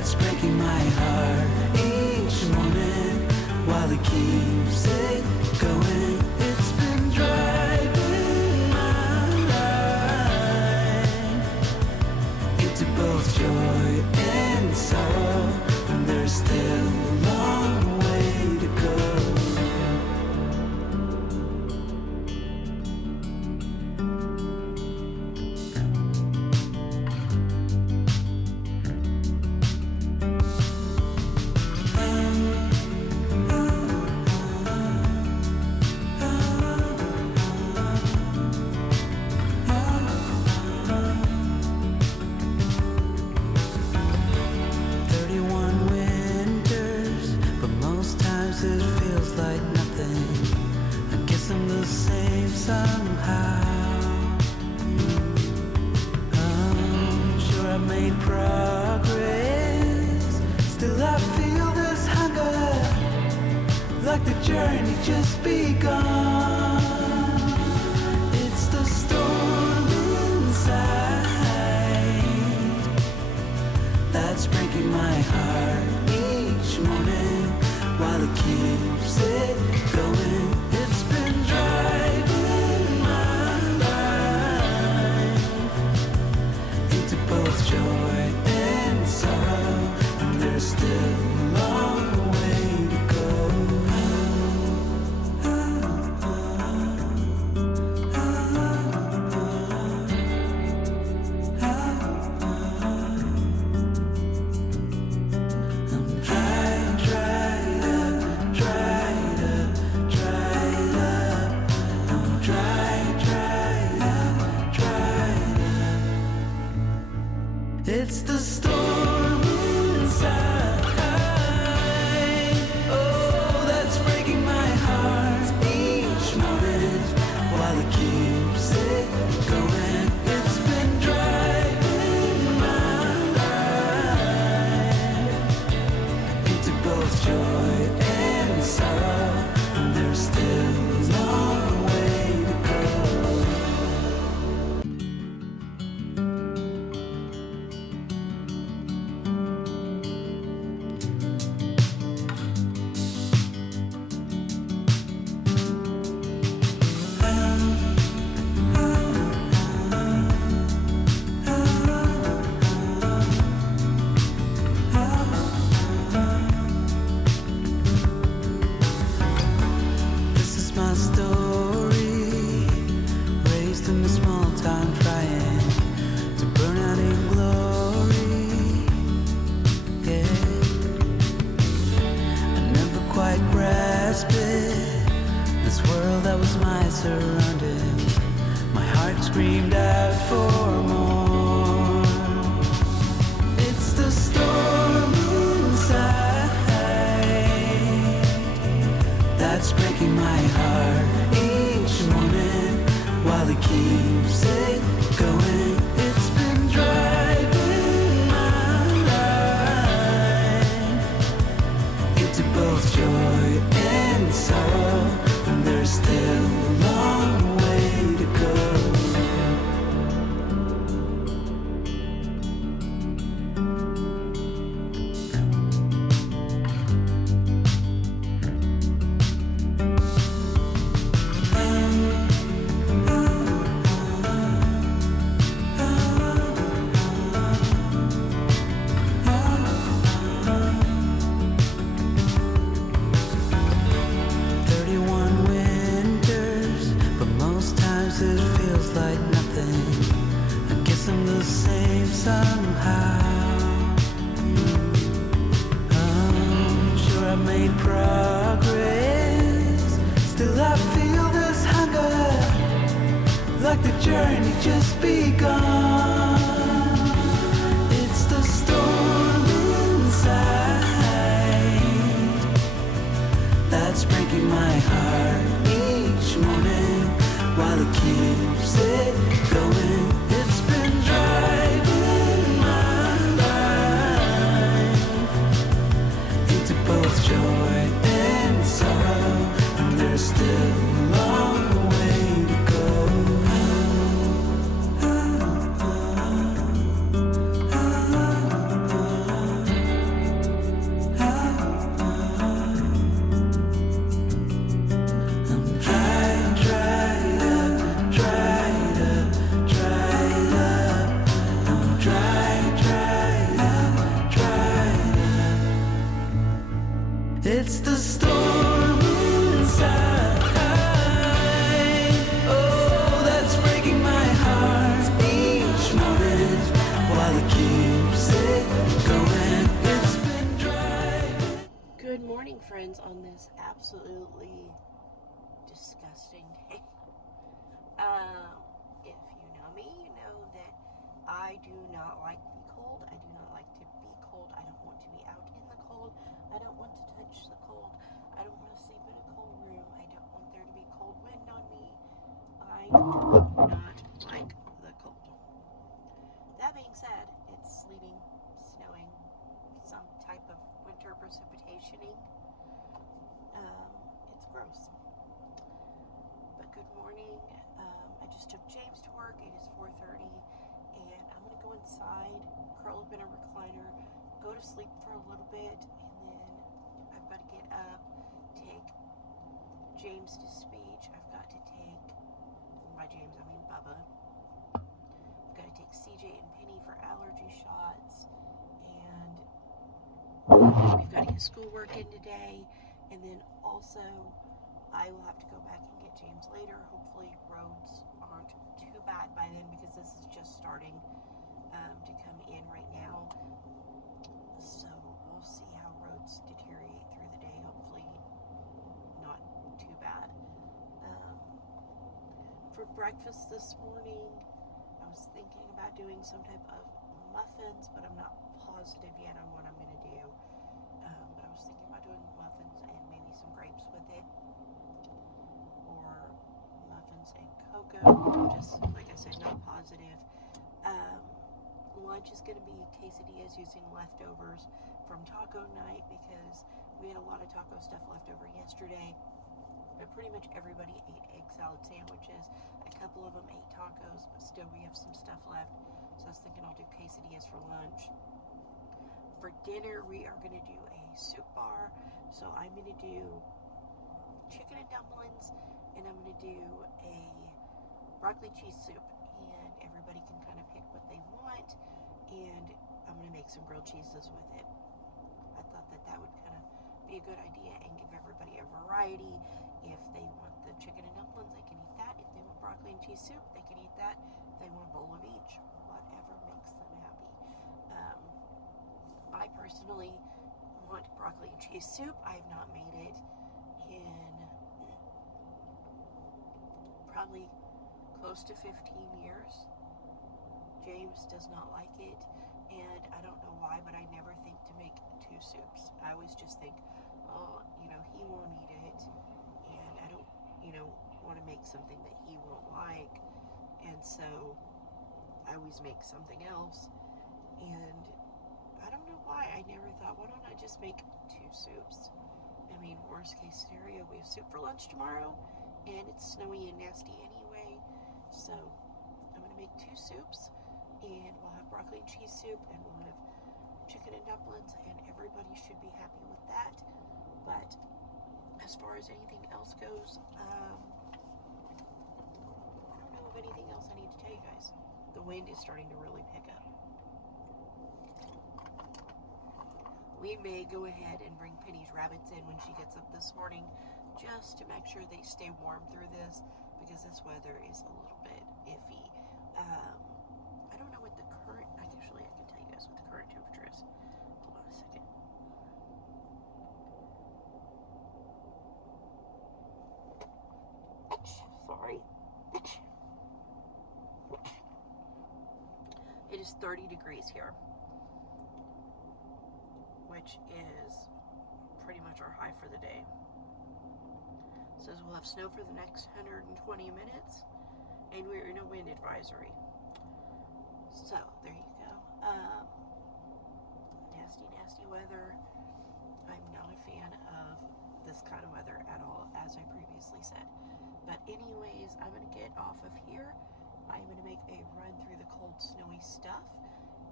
that's breaking my heart each morning while it keeps it going. It's been driving my life into both joy and sorrow, and there's still a long way to go. It's the storm inside. Oh, that's breaking my heart each morning while it keeps it going. It's been driving my life into both joy and sorrow, and there's still a long way to go. Screamed out for more. It's the storm inside that's breaking my heart each morning while it keeps it going. It's been driving my life into both joy and sorrow, and there's still a long way to go. Like the journey just begun. It's the storm inside that's breaking my heart each morning while it keeps it going. It's been driving my life into both joy and sorrow, and there's still a long way to go. It's the storm inside. Oh, that's breaking my heart each morning while it keeps it going. It's been driving. Good morning, friends, on this absolutely disgusting day. If you know me, you know that I do not like the cold. I do not like to be cold. I don't want to be out in the cold. I don't want to touch the cold. I don't want to sleep in a cold room. I don't want there to be cold wind on me. I do not like the cold. That being said, it's sleeting, snowing, some type of winter precipitationing. It's gross. But good morning. I just took James to work. It is 4:30, and I'm gonna go inside, curl up in a recliner, go to sleep for a little bit, and then I've got to get up, take James to speech. I've got to take, by James I mean Bubba. I've got to take CJ and Penny for allergy shots, and we've got to get schoolwork in today, and then also I will have to go back and get James later. Hopefully roads aren't too bad by then, because this is just starting to come in right now. So we'll see how roads deteriorate through the day. Hopefully not too bad. For breakfast this morning, I was thinking about doing some type of muffins, but I'm not positive yet on what I'm going to do. But I was thinking about doing muffins and maybe some grapes with it, or muffins and cocoa. Just like I said, not positive. Lunch is going to be quesadillas using leftovers from taco night, because we had a lot of taco stuff left over yesterday. But pretty much everybody ate egg salad sandwiches. A couple of them ate tacos, but still we have some stuff left. So I was thinking I'll do quesadillas for lunch. For dinner, we are going to do a soup bar. So I'm going to do chicken and dumplings, and I'm going to do a broccoli cheese soup, and everybody can kind of pick what they want, and I'm going to make some grilled cheeses with it. I thought that would kind of be a good idea and give everybody a variety. If they want the chicken and dumplings, they can eat that. If they want broccoli and cheese soup, they can eat that. If they want a bowl of each, whatever makes them happy. I personally want broccoli and cheese soup. I have not made it in probably close to 15 years. James does not like it, and I don't know why, but I never think to make two soups. I always just think, oh, he won't eat it, and I don't, want to make something that he won't like, and so I always make something else. And I don't know why, I never thought, why don't I just make two soups? I mean, worst case scenario, we have soup for lunch tomorrow, and it's snowy and nasty anyway, so I'm going to make two soups, and we'll have broccoli and cheese soup, and we'll have chicken and dumplings, and everybody should be happy with that. But as far as anything else goes, I don't know of anything else I need to tell you guys. The wind is starting to really pick up. We may go ahead and bring Penny's rabbits in when she gets up this morning, just to make sure they stay warm through this, because this weather is a little bit iffy. I don't know what the current, actually I can tell you guys what the current temperature is. Hold on a second. Sorry. It is 30 degrees here, which is pretty much our high for the day. It says we'll have snow for the next 120 minutes, and we're in a wind advisory. So there you go. Nasty weather. I'm not a fan of this kind of weather at all, as I previously said. But anyways, I'm going to get off of here. I'm going to make a run through the cold, snowy stuff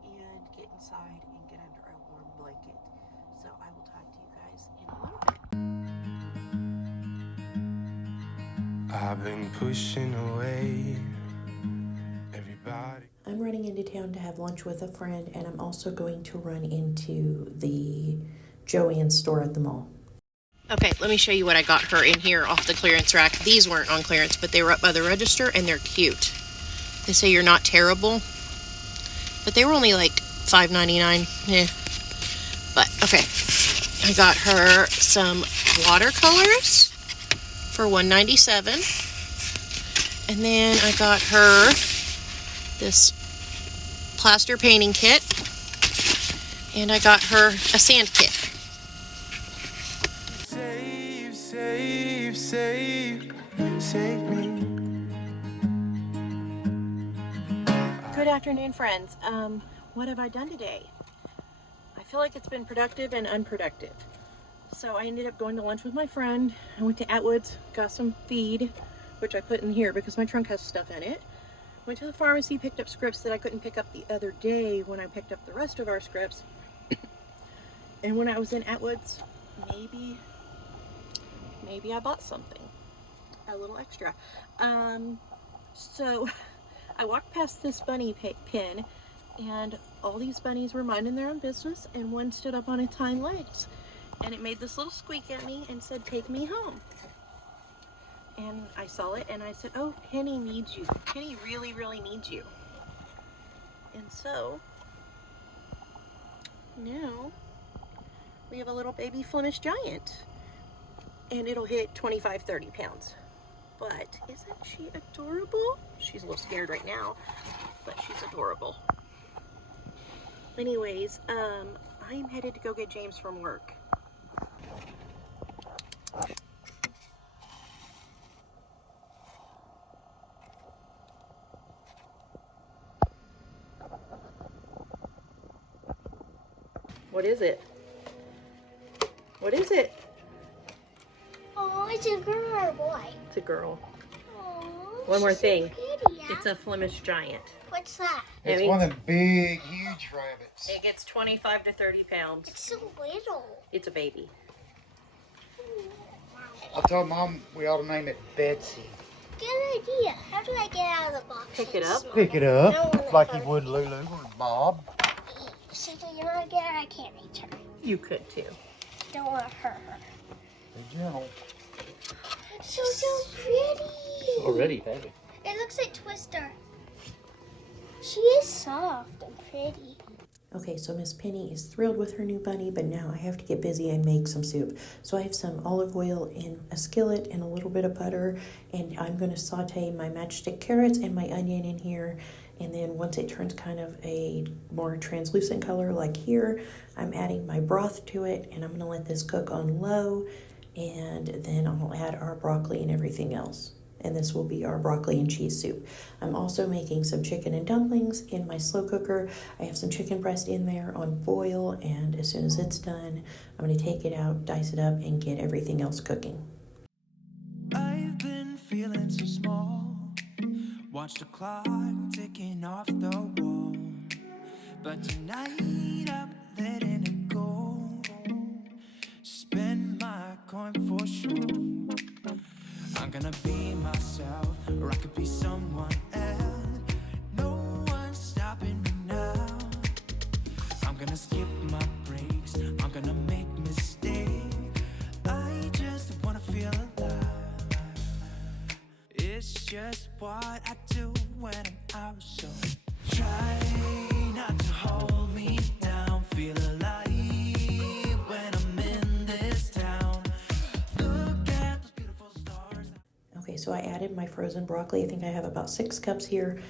and get inside and get under a warm blanket. So I will talk to you guys in a little bit. I've been pushing away everybody. I'm running into town to have lunch with a friend, and I'm also going to run into the Joann store at the mall. Okay, let me show you what I got her in here off the clearance rack. These weren't on clearance, but they were up by the register, and they're cute. They say you're not terrible, but they were only like $5.99. Yeah. But, okay. I got her some watercolors for $1.97. And then I got her this plaster painting kit. And I got her a sand kit. Save, save, save, save me. Good afternoon, friends. What have I done today? I feel like it's been productive and unproductive. So I ended up going to lunch with my friend. I went to Atwood's, got some feed, which I put in here because my trunk has stuff in it. Went to the pharmacy, picked up scripts that I couldn't pick up the other day when I picked up the rest of our scripts. And when I was in Atwood's, maybe I bought something, a little extra. So I walked past this bunny pen, and all these bunnies were minding their own business, and one stood up on its hind legs, and it made this little squeak at me and said, "Take me home." And I saw it, and I said, "Oh, Penny needs you. Penny really, really needs you." And so now we have a little baby Flemish giant, and it'll hit 25, 30 pounds. But isn't she adorable? She's a little scared right now, but she's adorable. Anyways, I'm headed to go get James from work. What is it? What is it? Oh, it's a girl or a boy? It's a girl. Oh, One more she's so thing. pretty, huh? It's a Flemish giant. What's that? It's one of them big, huge rabbits. It gets 25 to 30 pounds. It's so little. It's a baby. I told Mom we ought to name it Betsy. Good idea. How do I get out of the box? Pick it up. Pick it I don't up wanna like hurt you would Lulu or Bob. So do you want to get her? I can't reach her. You could too. Don't want to hurt her. Be gentle. So pretty. Already heavy. It looks like Twister. She is soft and pretty. Okay, so Miss Penny is thrilled with her new bunny, but now I have to get busy and make some soup. So I have some olive oil in a skillet and a little bit of butter, and I'm going to saute my matchstick carrots and my onion in here. And then once it turns kind of a more translucent color like here, I'm adding my broth to it, and I'm going to let this cook on low, and then I'll add our broccoli and everything else. And this will be our broccoli and cheese soup. I'm also making some chicken and dumplings in my slow cooker. I have some chicken breast in there on boil, and as soon as it's done, I'm going to take it out, dice it up, and get everything else cooking. I've been feeling so small. Watch the clock ticking off the wall. But tonight I'm letting it go. Spend my coin for sure. I'm gonna be myself, or I could be someone else. No one's stopping me now. I'm gonna skip my breaks, I'm gonna make mistakes. I just wanna feel alive. It's just what I do when I'm out, so try not to hold me down. Feel alive when I'm in this town. Look at those beautiful stars. Okay, so I added my frozen broccoli. I think I have about 6 cups here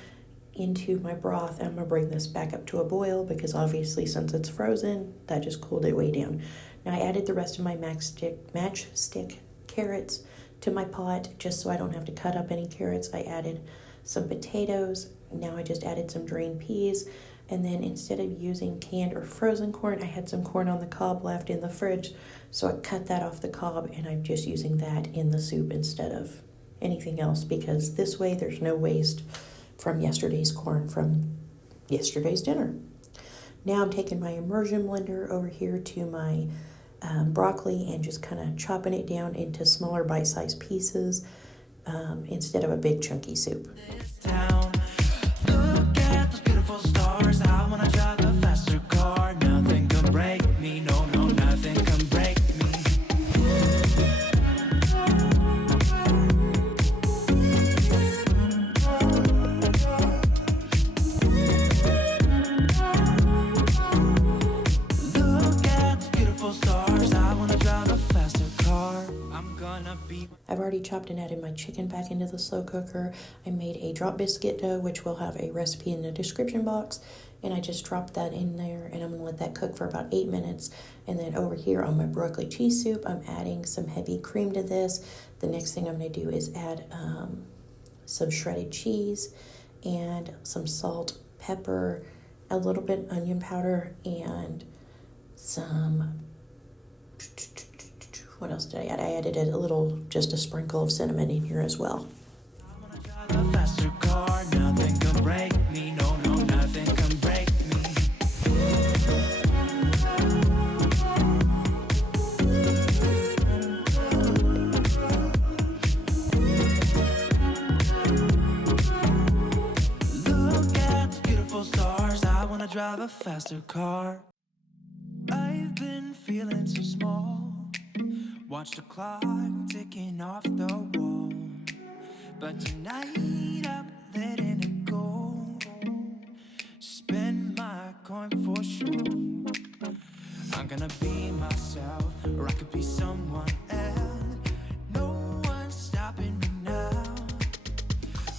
into my broth. I'm going to bring this back up to a boil because obviously since it's frozen, that just cooled it way down. Now I added the rest of my matchstick carrots to my pot just so I don't have to cut up any carrots. I added some potatoes. Now I just added some drained peas. And then instead of using canned or frozen corn, I had some corn on the cob left in the fridge. So I cut that off the cob, and I'm just using that in the soup instead of anything else, because this way there's no waste from yesterday's corn from yesterday's dinner. Now I'm taking my immersion blender over here to my broccoli and just kind of chopping it down into smaller bite-sized pieces instead of a big chunky soup. Town. Look at those beautiful stars. I wanna drive a faster car. Nothing can break me. No, nothing can break me. gonna be. I've already chopped and added my chicken back into the slow cooker. I made a drop biscuit dough, which will have a recipe in the description box. And I just dropped that in there, and I'm going to let that cook for about 8 minutes. And then over here on my broccoli cheese soup, I'm adding some heavy cream to this. The next thing I'm going to do is add some shredded cheese and some salt, pepper, a little bit onion powder, and some... What else did I add? I added just a sprinkle of cinnamon in here as well. I wanna drive a faster car, nothing can break me, no, nothing can break me. Look at the beautiful stars, I wanna drive a faster car. I've been feeling so small. Watch the clock ticking off the wall. But tonight I'm letting it go. Spend my coin for sure. I'm gonna be myself, or I could be someone else. No one's stopping me now.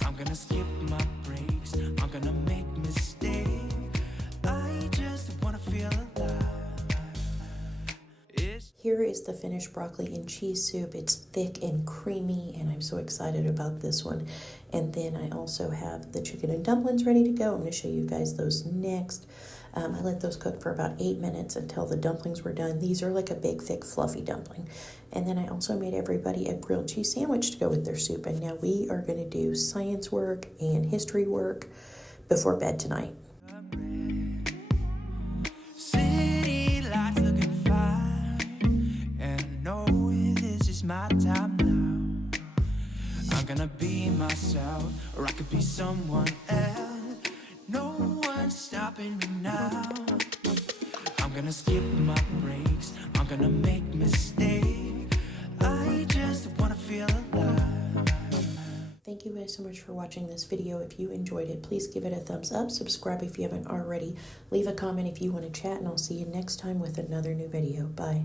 I'm gonna skip my breaks, I'm gonna make mistakes. I just wanna feel alive. Here is the finished broccoli and cheese soup. It's thick and creamy, and I'm so excited about this one. And then I also have the chicken and dumplings ready to go. I'm going to show you guys those next. I let those cook for about 8 minutes until the dumplings were done. These are like a big, thick, fluffy dumpling. And then I also made everybody a grilled cheese sandwich to go with their soup. And now we are going to do science work and history work before bed tonight. My time now. I'm gonna be myself, or I could be someone else. No one's stopping me now. I'm gonna skip my breaks, I'm gonna make mistakes. I just wanna feel alive. Thank you guys so much for watching this video. If you enjoyed it, please give it a thumbs up, subscribe if you haven't already, leave a comment if you want to chat, and I'll see you next time with another new video. Bye.